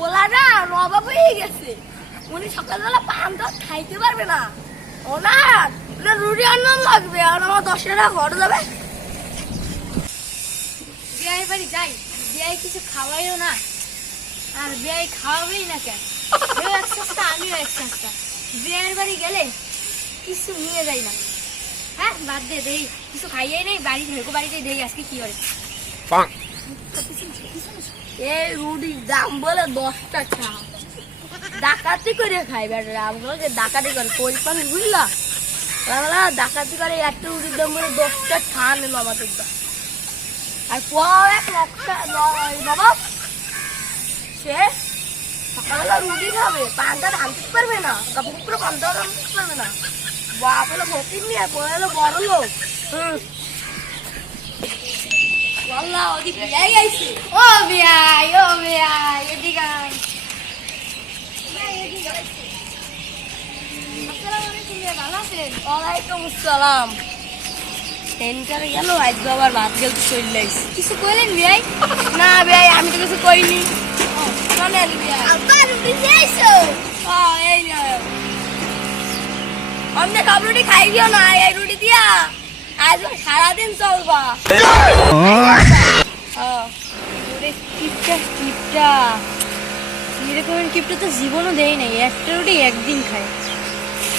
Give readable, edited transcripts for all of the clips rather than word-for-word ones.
পোলাটা নবাব হয়ে গেছে, উনি সকালবেলা পান তো খাইতে পারবে না, ওনার রুটি আনন্দ লাগবে, আর আমার 10 টাকা খরচ যাবে। বিয়ে বাড়ি যাই, বিয়ে কিছু খাওয়াইও না, আর বিয়ে খাওয়াবেই না কেন? এক সস্তা আমিও এক সস্তা, বিয়ের বাড়ি গেলে কিছু নিয়ে যাই না। হ্যাঁ বাদ দে, দেই কিছু খাইয়ে নেই, বাড়ি ঢেকো বাড়িতে দেই আজকে কি করে। এই রুটির দাম বলে 10 টাকা, ডাকাতি করে খাই বেটা, আমগুলোকে ডাকাতি করে কই পানি বুঝলা, ডাকাতি করে একটা রুটির দাম বলে 10 টাকা খান এলো আমাদের দাম। আর এক বাবা সে সকালবেলা রুটি খাবে, পানটা আনতে পারবে না, পুকুরে পানটা আনতে পারবে না, বাপ হলো ভর্তির নিয়ে পরে হলো বড় লোক। ও বিয়াই, ও বিয়াই, এদিকে আয়। আসসালামু আলাইকুম বিয়া, ভালো আছেন? ওয়ালাইকুম আসসালাম। সেন্টারে গেল আজকে আবার ভাত গেল চলে আইছি। কিছু কইলেন বিয়াই? না ভাই আমি তো কিছু কইনি। চলেন ভাই। আবার রুটি খাইছো? এই না অন্য সব রুটি খাই দিও না, এই রুটি দিয়া আজ সারাদিন চলবা। কিপটা তো জীবনও দেয় নাই, একটা রুটি একদিন খায়।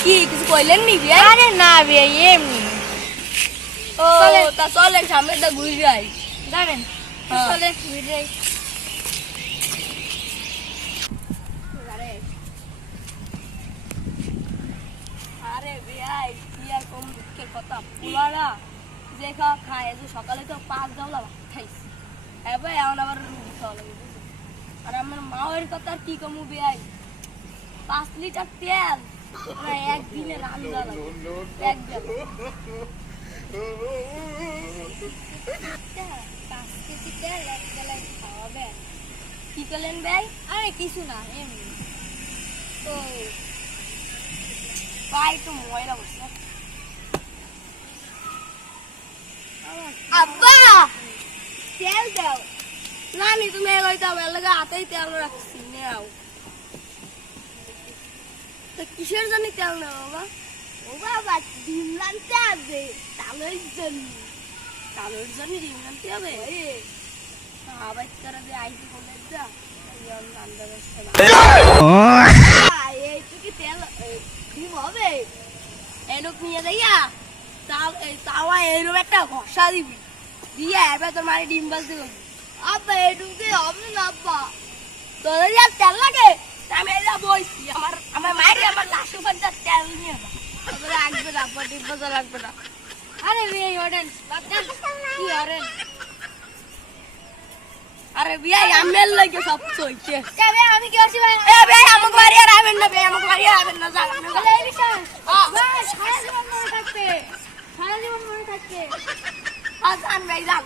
কি কিছু কইলেন নি ভাই? আরে না বিয়াই, এমনি। ও তা চলেন সামনেটা ঘুরে যাই, যাবেন? হ্যাঁ। চলে ঘুরে যাই। আরে ভাই কি আর কম দুঃখের কথা, পোলারা যে খাওয়া খায়, যে সকালে তো 5 গাওলা ভাত খাইছি, এবার এখন আবার রুটি খাওয়া লাগে। আর আমার মায়ের কথা আর কি কমু ভাই, 5 লিটার তেল একদিনে রান্না লাগে, এক গেল 5 কেজি তেল এক বেলায় খাওয়াবে? কি করলেন ভাই? আরে কিছু না, এমনি। তো ভাই তো ময়লা বসে। আব্বা তেল দাও। নানি তুমি এগোইতে হবে, এর লাগে হাতেই তেল রাখছি, নেও। তো কিসের জন্য তেল নেও বাবা? ও বাবা, ডিম রানতে হবে, তালের জন্য। কালোর জন্য ডিম আনতে হবে? আবার তারা যে আইসি কোলে যা রান্না ব্যবস্থা এইটুকু তেল ডিম হবে? এরকম নিয়ে যাইয়া তাওয়া এরকম একটা ঘষা দিবি, দিয়ে এবার তোর মানে ডিম বাজতে করবি। আব্বা এইটুকু হবে না আব্বা। তোর যা তেল লাগে আমি এটা বইছি, আমার মায়ের আমার লাশে ফেলতে তেল নিয়ে লাগবে না আব্বা, ডিম বাজা লাগবে না। আরে মেয়ে ওরেন বাদ দেন, কি ওরেন? আরে বিয়াই আমের লাগে সব চলছে। আমি কি করছি ভাই? এ ভাই আমাকে বাড়ি আর আবেন না, ভাই আমাকে বাড়ি আর আবেন না, যা তাহলে এই বিষয় ভাই সারা জীবন মনে থাকবে, সারা জীবন মনে থাকবে। আচ্ছা ভাই যান।